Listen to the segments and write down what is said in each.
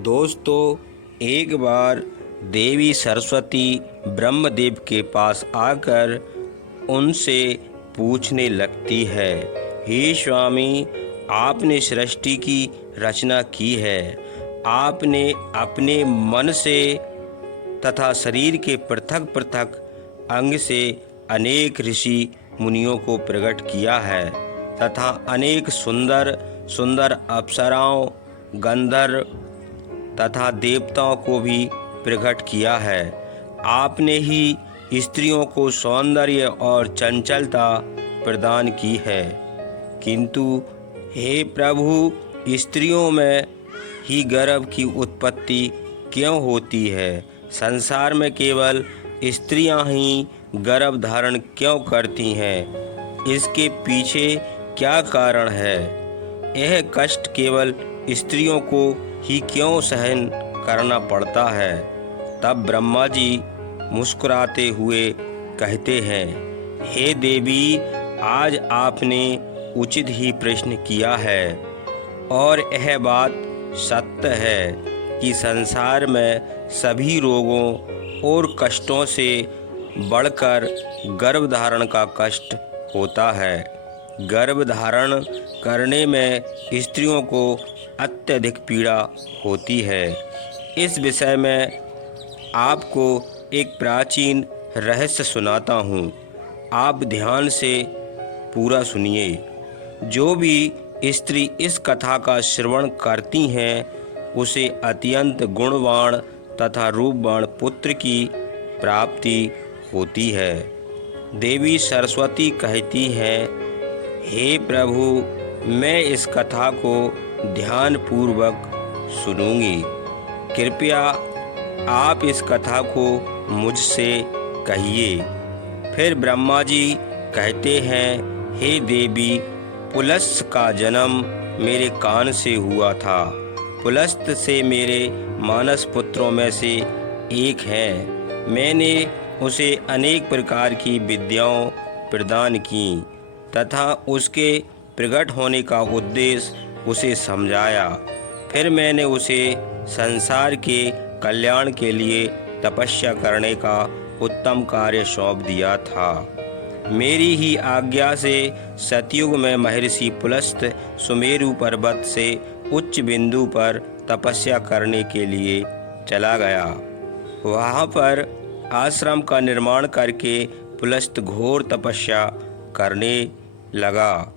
दोस्तों, एक बार देवी सरस्वती ब्रह्मदेव के पास आकर उनसे पूछने लगती है, हे स्वामी, आपने सृष्टि की रचना की है। आपने अपने मन से तथा शरीर के पृथक पृथक अंग से अनेक ऋषि मुनियों को प्रकट किया है तथा अनेक सुंदर सुंदर अप्सराओं, गंधर्व तथा देवताओं को भी प्रकट किया है। आपने ही स्त्रियों को सौंदर्य और चंचलता प्रदान की है, किंतु हे प्रभु, स्त्रियों में ही गर्भ की उत्पत्ति क्यों होती है? संसार में केवल स्त्रियां ही गर्भ धारण क्यों करती हैं? इसके पीछे क्या कारण है? यह कष्ट केवल स्त्रियों को ही क्यों सहन करना पड़ता है? तब ब्रह्मा जी मुस्कुराते हुए कहते हैं, हे देवी, आज आपने उचित ही प्रश्न किया है और यह बात सत्य है कि संसार में सभी रोगों और कष्टों से बढ़कर गर्भधारण का कष्ट होता है। गर्भधारण करने में स्त्रियों को अत्यधिक पीड़ा होती है। इस विषय में आपको एक प्राचीन रहस्य सुनाता हूँ। आप ध्यान से पूरा सुनिए। जो भी स्त्री इस कथा का श्रवण करती हैं, उसे अत्यंत गुणवान तथा रूपवान पुत्र की प्राप्ति होती है। देवी सरस्वती कहती हैं, हे प्रभु, मैं इस कथा को ध्यानपूर्वक सुनूंगी। कृपया आप इस कथा को मुझसे कहिए। फिर ब्रह्मा जी कहते हैं, हे देवी, पुलस्त्य का जन्म मेरे कान से हुआ था। पुलस्त्य से मेरे मानस पुत्रों में से एक है। मैंने उसे अनेक प्रकार की विद्याओं प्रदान की तथा उसके प्रकट होने का उद्देश्य उसे समझाया। फिर मैंने उसे संसार के कल्याण के लिए तपस्या करने का उत्तम कार्य सौंप दिया था। मेरी ही आज्ञा से सतयुग में महर्षि पुलस्त्य सुमेरु पर्वत से उच्च बिंदु पर तपस्या करने के लिए चला गया। वहाँ पर आश्रम का निर्माण करके पुलस्त्य घोर तपस्या करने लगा।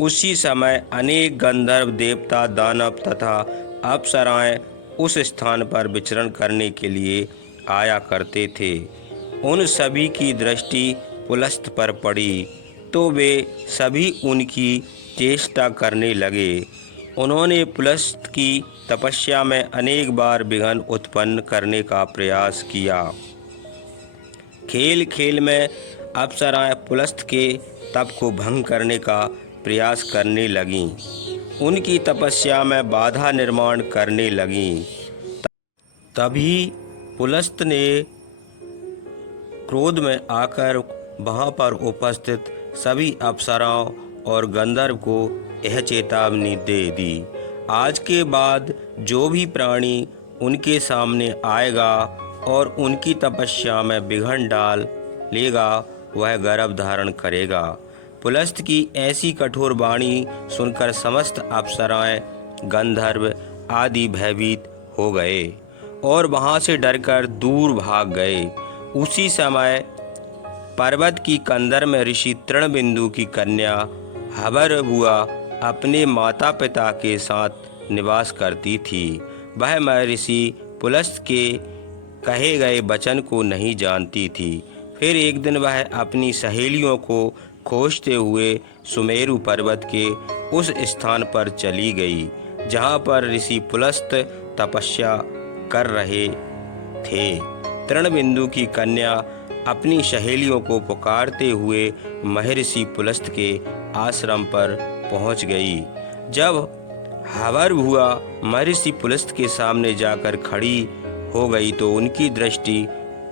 उसी समय अनेक गंधर्व, देवता, दानव तथा अप्सराएं उस स्थान पर विचरण करने के लिए आया करते थे। उन सभी की दृष्टि पुलस्त्य पर पड़ी तो वे सभी उनकी चेष्टा करने लगे। उन्होंने पुलस्त्य की तपस्या में अनेक बार विघ्न उत्पन्न करने का प्रयास किया। खेल खेल में अप्सराएं पुलस्त्य के तप को भंग करने का प्रयास करने लगीं। उनकी तपस्या में बाधा निर्माण करने लगीं। तभी पुलस्त्य ने क्रोध में आकर वहाँ पर उपस्थित सभी अप्सराओं और गंधर्व को यह चेतावनी दे दी, आज के बाद जो भी प्राणी उनके सामने आएगा और उनकी तपस्या में विघ्न डाल लेगा, वह गर्भ धारण करेगा। पुलस्त्य की ऐसी कठोर वाणी सुनकर समस्त अप्सराएं, गंधर्व आदि भयभीत हो गए और वहाँ से डरकर दूर भाग गए। उसी समय पर्वत की कंदर में ऋषि तृणबिंदु की कन्या हबरबुआ अपने माता पिता के साथ निवास करती थी। वह महर्षि पुलस्त्य के कहे गए वचन को नहीं जानती थी। फिर एक दिन वह अपनी सहेलियों को खोजते हुए सुमेरु पर्वत के उस स्थान पर चली गई जहाँ पर ऋषि पुलस्त्य तपस्या कर रहे थे। तृणबिंदु की कन्या अपनी सहेलियों को पुकारते हुए महर्षि पुलस्त्य के आश्रम पर पहुंच गई। जब हबरबुआ महर्षि पुलस्त्य के सामने जाकर खड़ी हो गई तो उनकी दृष्टि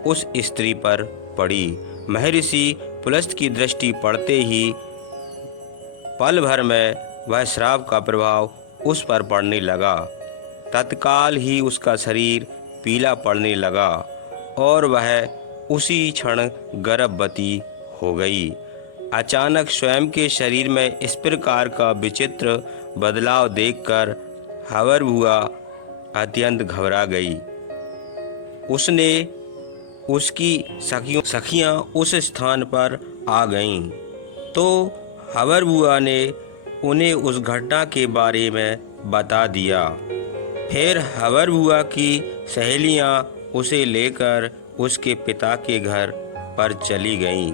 उस स्त्री पर पड़ी। महर्षि पुलस्त्य की दृष्टि पड़ते ही पल भर में वह श्राप का प्रभाव उस पर पड़ने लगा। तत्काल ही उसका शरीर पीला पड़ने लगा और वह उसी क्षण गर्भवती हो गई। अचानक स्वयं के शरीर में इस प्रकार का विचित्र बदलाव देखकर हवर बुआ अत्यंत घबरा गई। उसने उसकी सखियां उस स्थान पर आ गईं, तो हवर बुआ ने उन्हें उस घटना के बारे में बता दिया। फिर हवर बुआ की सहेलियां उसे लेकर उसके पिता के घर पर चली गईं।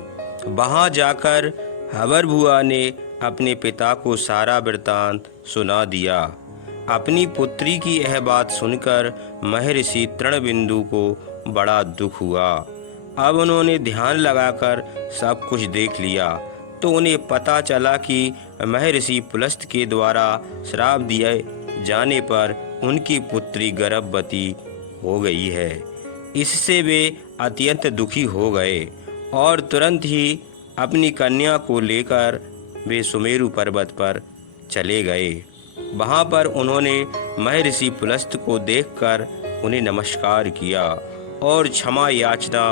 वहां जाकर हवर बुआ ने अपने पिता को सारा वृत्तांत सुना दिया। अपनी पुत्री की यह बात सुनकर महर्षि तृणबिंदु को बड़ा दुख हुआ। अब उन्होंने ध्यान लगाकर सब कुछ देख लिया तो उन्हें पता चला कि महर्षि पुलस्त के द्वारा श्राप दिए जाने पर उनकी पुत्री गर्भवती हो गई है। इससे वे अत्यंत दुखी हो गए और तुरंत ही अपनी कन्या को लेकर वे सुमेरु पर्वत पर चले गए। वहाँ पर उन्होंने महर्षि पुलस्त को देखकर उन्हें नमस्कार किया और क्षमा याचना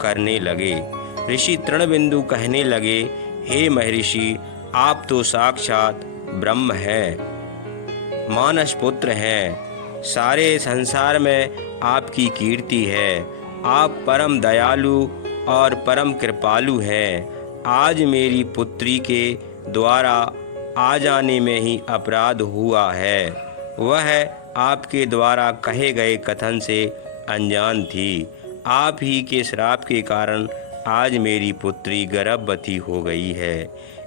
करने लगे। ऋषि तृणबिंदु कहने लगे, हे महर्षि, आप तो साक्षात ब्रह्म हैं, मानस पुत्र हैं। सारे संसार में आपकी कीर्ति है। आप परम दयालु और परम कृपालु हैं। आज मेरी पुत्री के द्वारा आ जाने में ही अपराध हुआ है। वह आपके द्वारा कहे गए कथन से अनजान थी। आप ही के श्राप के कारण आज मेरी पुत्री गर्भवती हो गई है।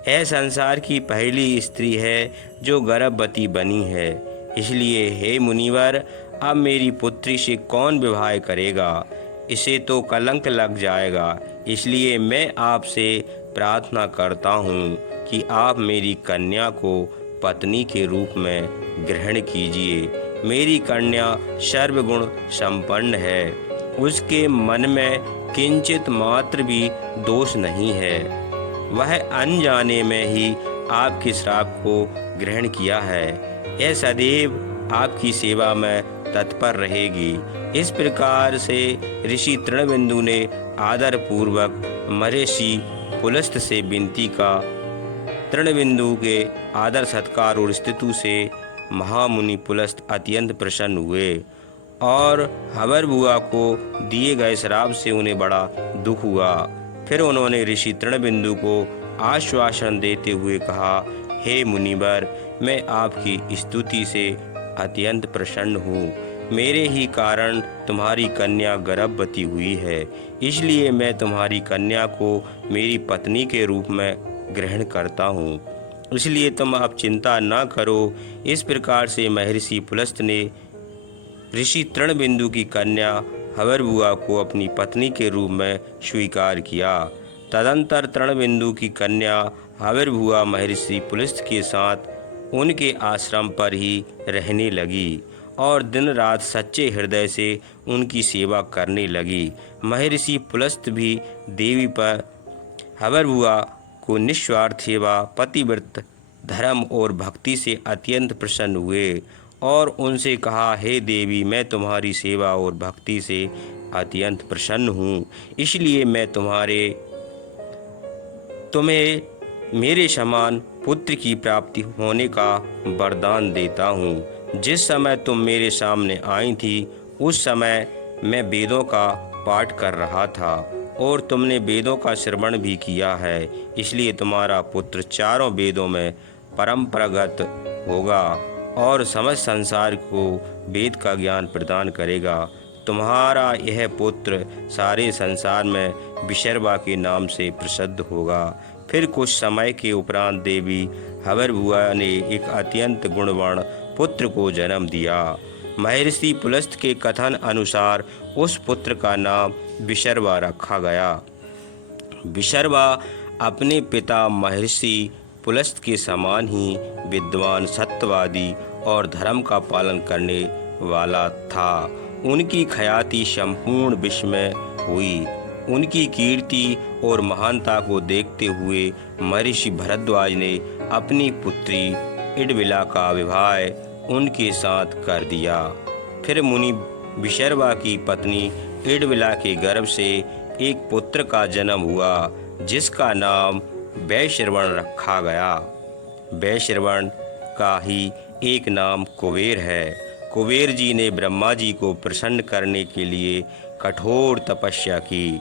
यह संसार की पहली स्त्री है जो गर्भवती बनी है। इसलिए हे मुनिवर, अब मेरी पुत्री से कौन विवाह करेगा? इसे तो कलंक लग जाएगा। इसलिए मैं आपसे प्रार्थना करता हूँ कि आप मेरी कन्या को पत्नी के रूप में ग्रहण कीजिए। मेरी कन्या सर्वगुण संपन्न है। उसके मन में किंचित मात्र भी दोष नहीं है। वह अनजाने में ही आपके श्राप को ग्रहण किया है। यह सदैव आपकी सेवा में तत्पर रहेगी। इस प्रकार से ऋषि तृणबिंदु ने आदर पूर्वक महर्षि पुलस्त से विनती का। तृणबिंदु के आदर सत्कार और स्तुति से महामुनि पुलस्त अत्यंत प्रसन्न हुए और हवर बुआ को दिए गए श्राप से उन्हें बड़ा दुख हुआ। फिर उन्होंने ऋषि तृणबिंदु को आश्वासन देते हुए कहा, हे मुनिवर, मैं आपकी स्तुति से अत्यंत प्रसन्न हूँ। मेरे ही कारण तुम्हारी कन्या गर्भवती हुई है। इसलिए मैं तुम्हारी कन्या को मेरी पत्नी के रूप में ग्रहण करता हूँ। इसलिए तुम अब चिंता न करो। इस प्रकार से महर्षि पुलस्त ने ऋषि तृणबिंदु की कन्या हवर बुआ को अपनी पत्नी के रूप में स्वीकार किया। तदंतर तृणबिंदु की कन्या हवर बुआ महर्षि पुलस्त के साथ उनके आश्रम पर ही रहने लगी और दिन रात सच्चे हृदय से उनकी सेवा करने लगी। महर्षि पुलस्त भी देवी पर हवर बुआ को निस्वार्थ सेवा, पतिव्रत धर्म और भक्ति से अत्यंत प्रसन्न हुए और उनसे कहा, हे देवी, मैं तुम्हारी सेवा और भक्ति से अत्यंत प्रसन्न हूँ। इसलिए मैं तुम्हें मेरे समान पुत्र की प्राप्ति होने का वरदान देता हूँ। जिस समय तुम मेरे सामने आई थी उस समय मैं वेदों का पाठ कर रहा था और तुमने वेदों का श्रवण भी किया है। इसलिए तुम्हारा पुत्र चारों वेदों में परंपरागत होगा और समस्त संसार को वेद का ज्ञान प्रदान करेगा। तुम्हारा यह पुत्र सारे संसार में विशर्वा के नाम से प्रसिद्ध होगा। फिर कुछ समय के उपरांत देवी हवर बुआ ने एक अत्यंत गुणवान पुत्र को जन्म दिया। महर्षि पुलस्त के कथन अनुसार उस पुत्र का नाम विशर्वा रखा गया। विशर्वा अपने पिता महर्षि पुलस्त के समान ही विद्वान, सत्यवादी और धर्म का पालन करने वाला था। उनकी ख्याति संपूर्ण विश्व में हुई। उनकी कीर्ति और महानता को देखते हुए महर्षि भरद्वाज ने अपनी पुत्री इडविला का विवाह उनके साथ कर दिया। फिर मुनि विशर्वा की पत्नी इडविला के गर्भ से एक पुत्र का जन्म हुआ, जिसका नाम वैश्रवण रखा गया। वैश्रवण का ही एक नाम कुबेर है। कुबेर जी ने ब्रह्मा जी को प्रसन्न करने के लिए कठोर तपस्या की।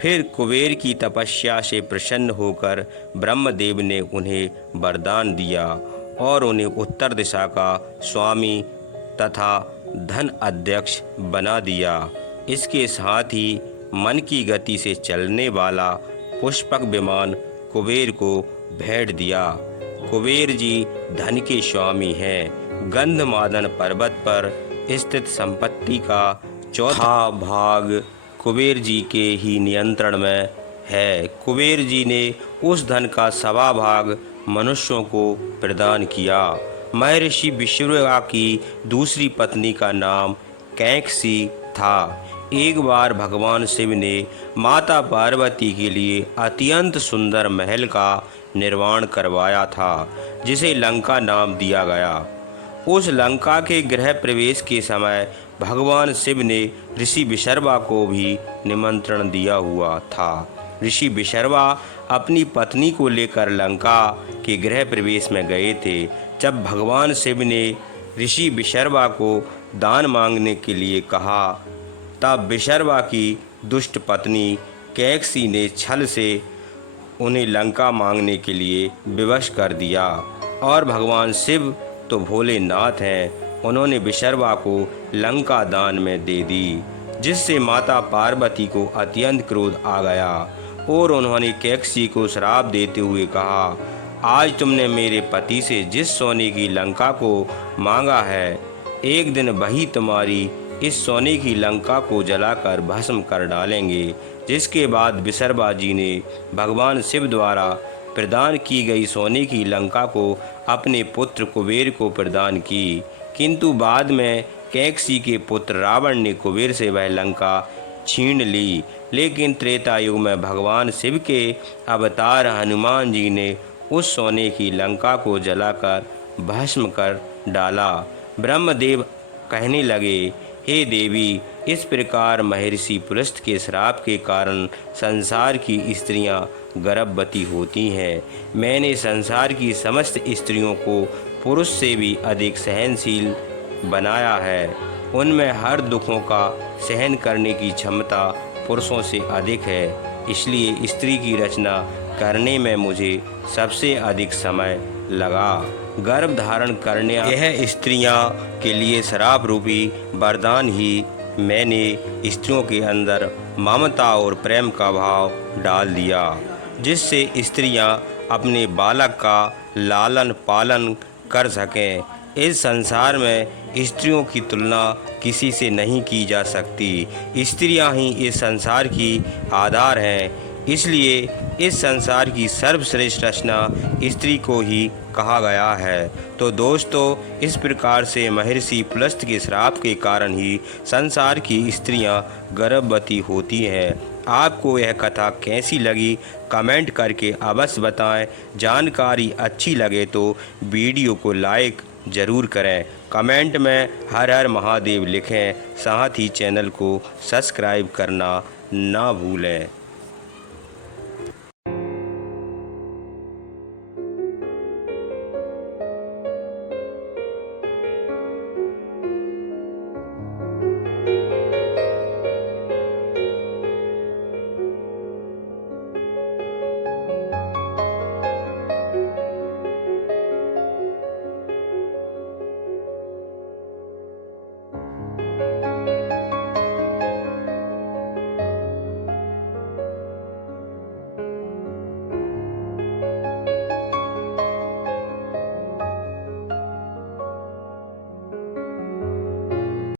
फिर कुबेर की तपस्या से प्रसन्न होकर ब्रह्मदेव ने उन्हें वरदान दिया और उन्हें उत्तर दिशा का स्वामी तथा धन अध्यक्ष बना दिया। इसके साथ ही मन की गति से चलने वाला पुष्पक विमान कुबेर को भेंट दिया। कुबेर जी धन के स्वामी हैं। गंधमादन पर्वत पर स्थित संपत्ति का चौथा भाग कुबेर जी के ही नियंत्रण में है। कुबेर जी ने उस धन का सवा भाग मनुष्यों को प्रदान किया। महर्षि विश्रवा की दूसरी पत्नी का नाम कैकसी था। एक बार भगवान शिव ने माता पार्वती के लिए अत्यंत सुंदर महल का निर्माण करवाया था, जिसे लंका नाम दिया गया। उस लंका के गृह प्रवेश के समय भगवान शिव ने ऋषि विशर्वा को भी निमंत्रण दिया हुआ था। ऋषि विशर्वा अपनी पत्नी को लेकर लंका के गृह प्रवेश में गए थे। जब भगवान शिव ने ऋषि विशर्वा को दान मांगने के लिए कहा, तब विशर्वा की दुष्ट पत्नी कैकसी ने छल से उन्हें लंका मांगने के लिए विवश कर दिया। और भगवान शिव तो भोलेनाथ हैं, उन्होंने विशर्वा को लंका दान में दे दी, जिससे माता पार्वती को अत्यंत क्रोध आ गया और उन्होंने कैकसी को श्राप देते हुए कहा, आज तुमने मेरे पति से जिस सोने की लंका को मांगा है, एक दिन वही तुम्हारी इस सोने की लंका को जलाकर भस्म कर डालेंगे। जिसके बाद विशर्वा जी ने भगवान शिव द्वारा प्रदान की गई सोने की लंका को अपने पुत्र कुबेर को प्रदान की, किंतु बाद में कैकसी के पुत्र रावण ने कुबेर से वह लंका छीन ली। लेकिन त्रेता युग में भगवान शिव के अवतार हनुमान जी ने उस सोने की लंका को जलाकर भस्म कर डाला। ब्रह्मदेव कहने लगे, हे देवी, इस प्रकार महर्षि पुलस्त के श्राप के कारण संसार की स्त्रियां गर्भवती होती हैं। मैंने संसार की समस्त स्त्रियों को पुरुष से भी अधिक सहनशील बनाया है। उनमें हर दुखों का सहन करने की क्षमता पुरुषों से अधिक है। इसलिए स्त्री की रचना करने में मुझे सबसे अधिक समय लगा। गर्भ धारण करने यह स्त्रियां के लिए श्राप रूपी वरदान ही मैंने स्त्रियों के अंदर ममता और प्रेम का भाव डाल दिया, जिससे स्त्रियां अपने बालक का लालन पालन कर सकें। इस संसार में स्त्रियों की तुलना किसी से नहीं की जा सकती। स्त्रियां ही इस संसार की आधार हैं। इसलिए इस संसार की सर्वश्रेष्ठ रचना स्त्री को ही कहा गया है। तो दोस्तों, इस प्रकार से महर्षि पुलस्त के श्राप के कारण ही संसार की स्त्रियां गर्भवती होती हैं। आपको यह कथा कैसी लगी कमेंट करके अवश्य बताएं। जानकारी अच्छी लगे तो वीडियो को लाइक ज़रूर करें। कमेंट में हर हर महादेव लिखें। साथ ही चैनल को सब्सक्राइब करना ना भूलें।